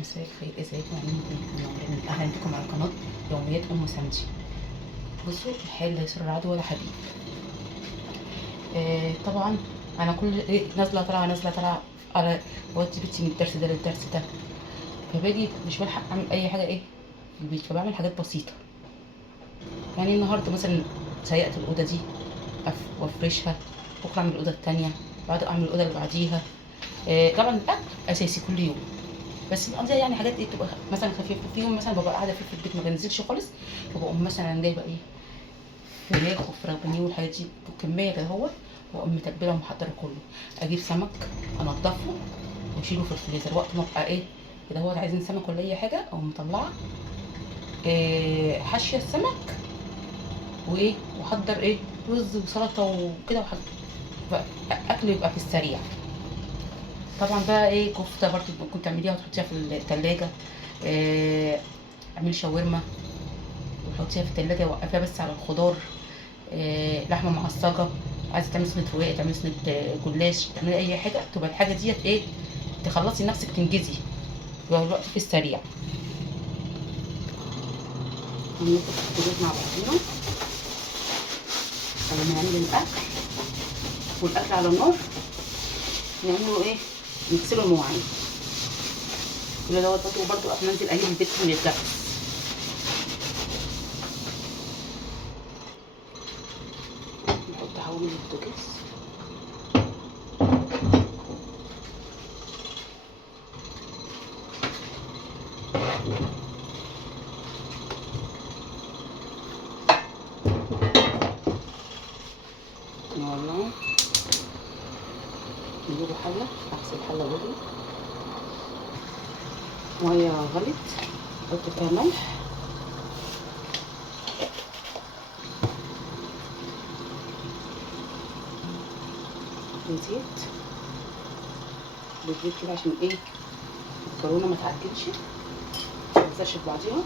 مساء الخير، ازيكم عاملين ايه؟ منورين، اهلا بكم على قناه يوميات ام سمسي. بصوا، الحال لا يسر عدو ولا حبيب. طبعا انا كل نازله طالعه نازله طالعه على ودي بنتي من الدرس ده للدرس ده، فباجي مش بلحق اعمل اي حاجه في البيت، فبعمل حاجات بسيطه. يعني النهارده مثلا سيقت الاوضه دي وافرشها، بكره اعمل الاوضه التانيه، بعد اعمل الاوضه اللي بعديها. طبعا الاكل اساسي كل يوم، بس مقضيه يعني حاجات بتبقى مثلا خفيفه. في يوم مثلا ببقى قاعده فيه في البيت ما بنزلش خالص، فبقوم مثلا جايبه فراخ وفراخ بانيه والحاجات دي بكميه كده هو، واقوم متبله ومحضره كله. اجيب سمك انضفه واشيله في الفريزر، وقت ما ابقى كده هو عايزين سمك ولا اي حاجه، اقوم مطلعه حاشيه السمك واحضر رز وسلطه وكده اكل يبقى في السريع. طبعا بقى كفته برضو ممكن تعمليها وتحطيها في التلاجة. اعملي شاورما وحطيها في التلاجة، وقفيها بس على الخضار. لحمه معصجه، عايزه تعملي صينيه رقاق، تعملي صينيه جلاش، تعملي اي حاجه تبقى الحاجه ديت تخلصي نفسك تنجزي، يبقى الوقت في السريع. هناخد الخضار مع بعضينا قبل ما نعمل الاكل، والاكل على النار نعمله نغسله المواعين. كل دوت برضه قبل ما انزل اجيب البيت من الجبل. نحط حوالي البوتاجاز. نولعه، نجيب حله، اغسل الحله بدري، ميه غلت، احط فيها ملح وزيت، بالزيت كده عشان المكرونه ما تعجنش، ما تلزقش في بعضيها.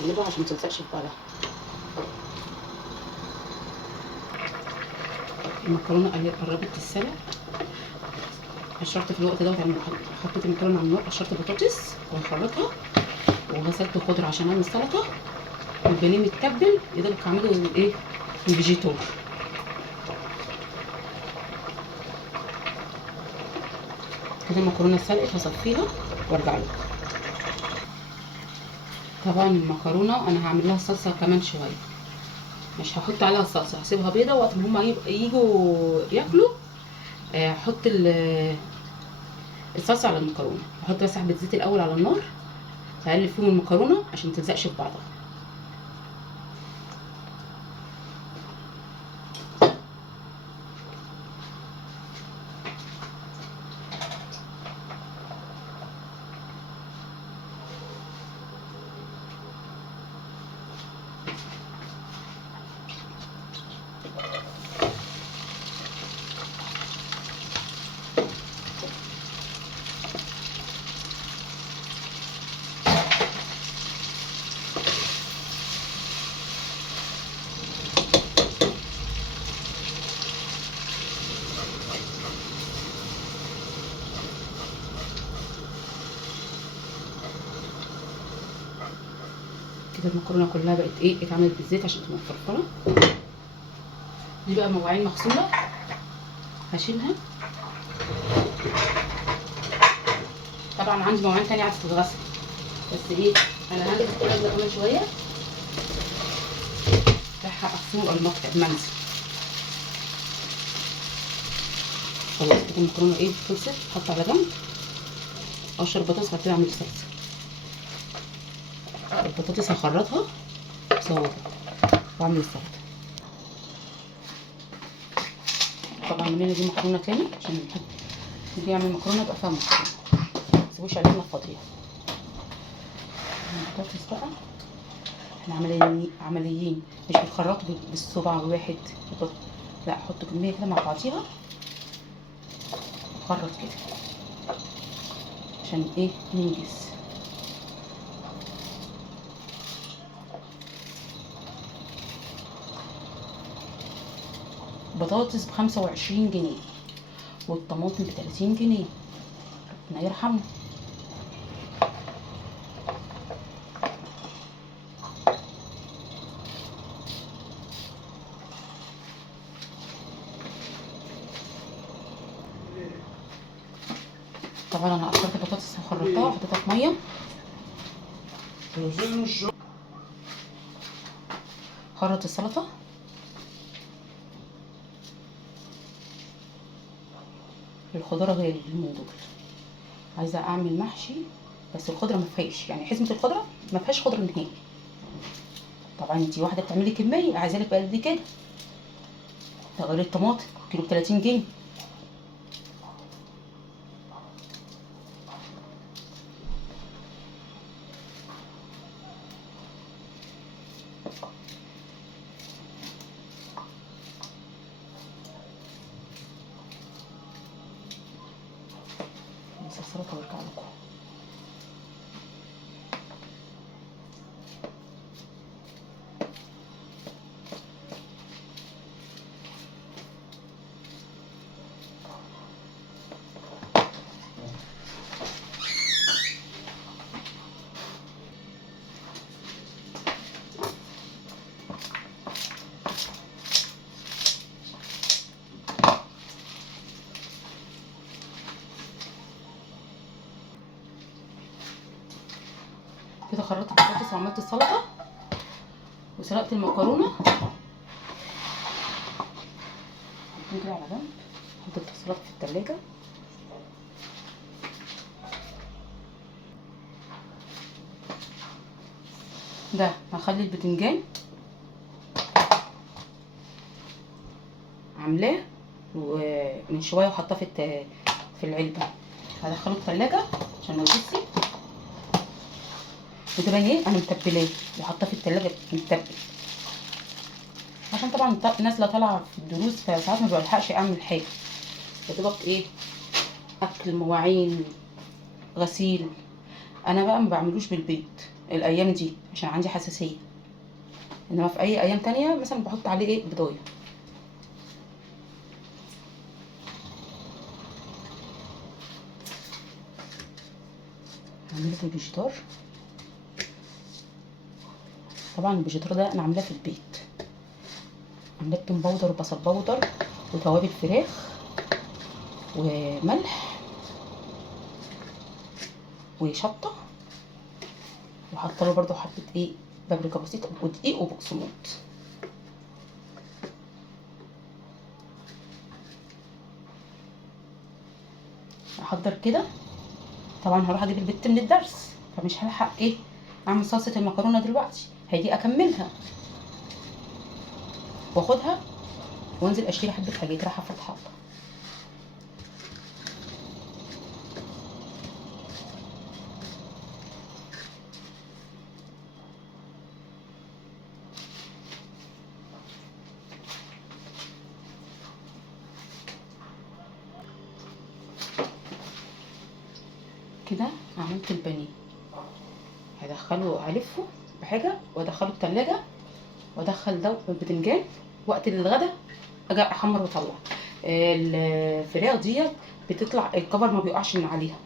اقلبها عشان ما تلزقش في بعضها. المكرونه قربت تتسلق، قشرت في الوقت دوت، يعني حطيت المكرونه على النار، قشرت بطاطس وهخلطها، وغسلت خضره عشان اعمل سلطه، والبانيه متبل يا دوبك هعمله الفيجيتار. كده المكرونه اتسلقت، هصفيها وارجع لكم. طبعا المكرونه انا هعمل لها صلصه كمان شويه، مش هحط عليها صلصه، هسيبها بيضه، وقت ما هما يجوا ياكلوا هحط الصلصه على المكرونه. هحط بس حبه زيت الاول على النار، هقلب فيهم المكرونه عشان ما تلزقش في بعضها. كده المكرونه كلها بقت اتعملت بالزيت عشان تبقى مفرفره. دي بقى مواعين مغسوله، هشيلها. طبعا عندي مواعين تانية عايزه تتغسل، بس انا هنزل الكلام ده كمان شويه، رايحه اغسله قبل ما انزل. خلاص كده المكرونه ايه خلصت، حط على جنب. اقشر البطاطس بعد كده اعمل الصلصه. البطاطس هخرطها صوابع واعمل السلطه. طبعا عاملين دي مكرونه تاني عشان نيجي نعمل مكرونه تبقى فيها مكرونه، متسيبوش علينا فاضيه. البطاطس بقى احنا عمليين مش بنخرطه بالصبع الواحد، لا احط كميه كده مع بعضيها، اخرط كده عشان ايه ننجز. بطاطس ب25 جنيه والطماطم ب30 جنيه، ربنا يرحمنا. طبعا انا قشرت البطاطس وخرطتها وحطيتها في ميه. خرط السلطه. الخضره غالي اليومين دول، عايزه اعمل محشي بس الخضره ما فيهاش، يعني حزمه الخضره ما فيهاش خضره نهائي. طبعا انتي واحده بتعملي كميه عايزه لك بقى قد كده. ده غير الطماطم كيلو ب30 جنيه. بس السلطه وارجع لكم. كده خرطت البطاطس وعملت السلطه وسلقت المكرونه. حطيهم كده على جنب. حطيت السلطه في التلاجة. ده هخلي البتنجان عاملاه ومن شويه وحطاه في العلبه، هدخله التلاجة عشان ما يبصي. وده بقى ايه انا متبلاه وحطاه في التلاجة متبل، عشان طبعا نازله طالعه في الدروس فساعات ما بلحقش اعمل حاجه، يا دوبك ايه اكل مواعين غسيل. انا بقى ما بعملوش بالبيض الايام دي عشان عندي حساسيه، انما في اي ايام تانية مثلا بحط عليه ايه بضايه. عملت الفيجيتار. طبعا الفيجيتار ده انا عاملاه في البيت، عاملاه توم باودر وبصل باودر وتوابل فراخ وملح وشطه، وحاطه له برده حبه ايه بابريكا بسيطه ودقيق وبقسماط. احضر كده. طبعا هروح اجيب البت من الدرس فمش هلحق ايه اعمل صلصه المكرونه دلوقتي، هيجي اكملها واخدها وانزل اشتري حبه حاجات رايحه فتح الله. كده عملت البانيه، هدخله هلفه بحاجه وادخله التلاجة وادخل ده البتنجان وقت الغدا اجي احمر واطلع. الفراخ ديت بتطلع الكفر ما بيقعش من عليها.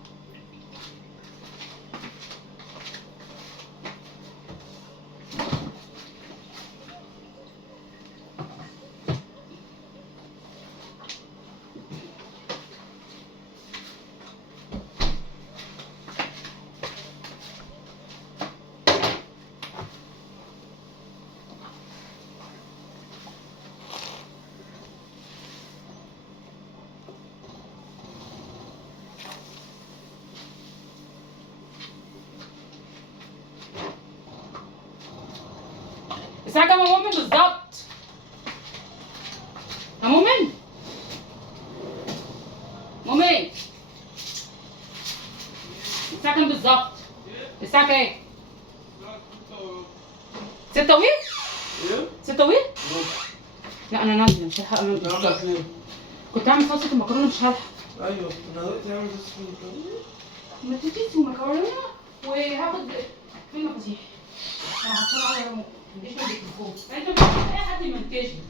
الساعة كام يا مؤمن بالظبط؟ يا مؤمن؟ مؤمن الساعة كام بالظبط؟ الساعة كام؟ 6 وي؟ 6 وي؟ لا أنا نازلة مش هلحق أعمل بالظبط. كنت هعمل صلصة المكرونة مش هلحق. ايوه انا دلوقتي هعمل صلصة المكرونة. بطاطس ومكرونة وهاخد فين المفاتيح؟ أنا هحطها على ريموت مش بالتليفون. أنت مش أي حد يمنتجني.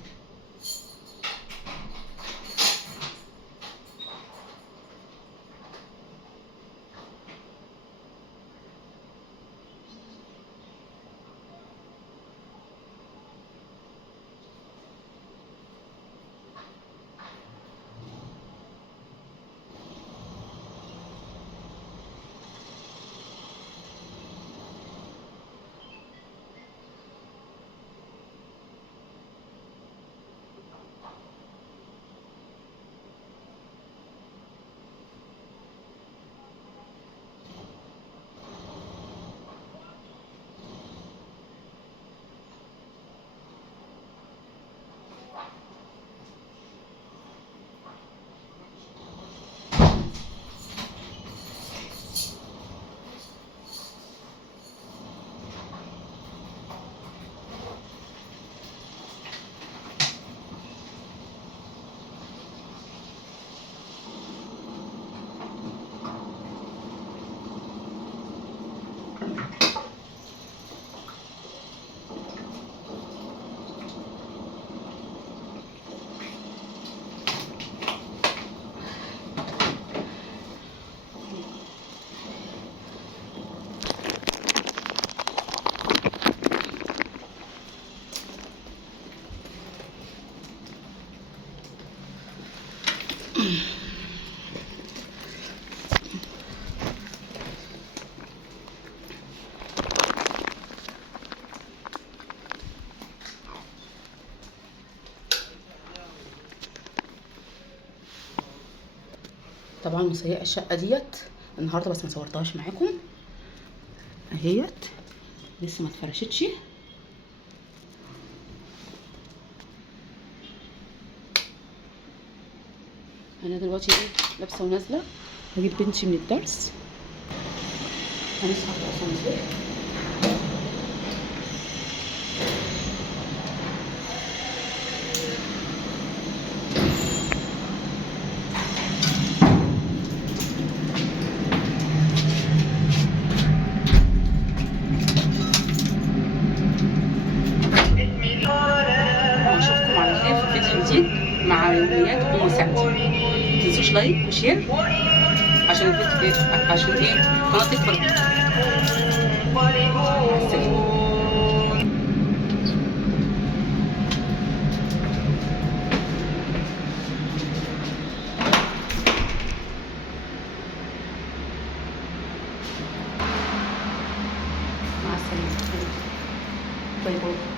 طبعا مسيقة الشقة ديت النهارده بس ما صورتهاش معاكم اهيت لسه ما اتفرشتش. انا دلوقتي ايه لابسه ونازله هجيب بنتي من الدرس هنصحى في الاسانسير. واشوفكم على خير في فيديو جديد مع يوميات ام سعد. متنسوش لايك وشير عشان الفيديو عشان ايه القناه تكبر. مع السلامه. مع السلامه. باي باي.